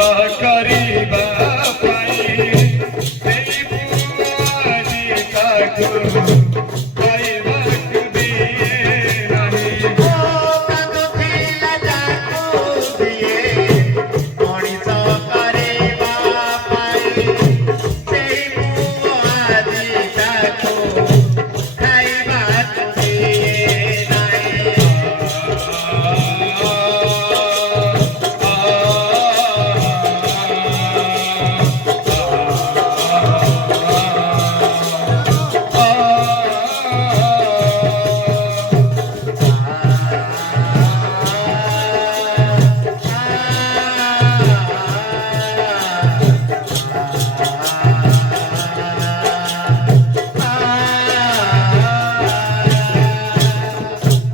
କରିବା ପାଇଁ ସେଇ ପୁଆଜି ତାକୁ ଖାଇବାକୁ ଦିଏ ନାହିଁ। କାନ୍ଦୁଥିଲା ଯାକୁ ଦିଏ ମଣିଷ କରିବା ପାଇଁ ସେଇ ପୁଆଜି ତାକୁ ଖାଇବାକୁ ଦିଏ ନାହିଁ।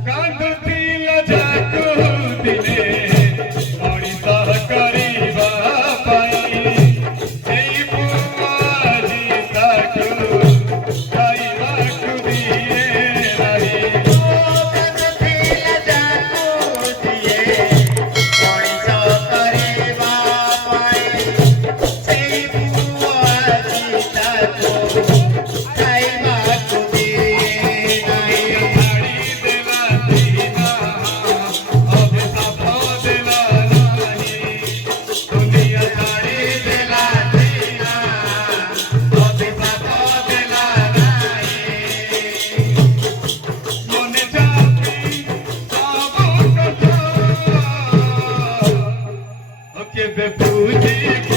କାନ୍ଦୁଥିଲା ଯାକୁ ଦିନେ ମଣିଷ କରିବା ପାଇଁ ସେଇ ପୁଆଜି ତାକୁ ଖାଇବାକୁ ଦିଏ ନାହିଁ। କାନ୍ଦୁଥିଲା ଯାକୁ ଦିଏ ମଣିଷ କରିବା ପାଇଁ ସେଇ ପୁଆଜି ତାକୁ ଖାଇବାକୁ ଦିଏ ନାହିଁ। ଦୁନିଆ ଛାଡ଼ି ଦେଲା ଦିନା ଅଭିଶାପ ଦେଲା ନାହିଁ। ମନେ ଚାପି ସବୁ କଥା କେବେ ବୁଝିବୁ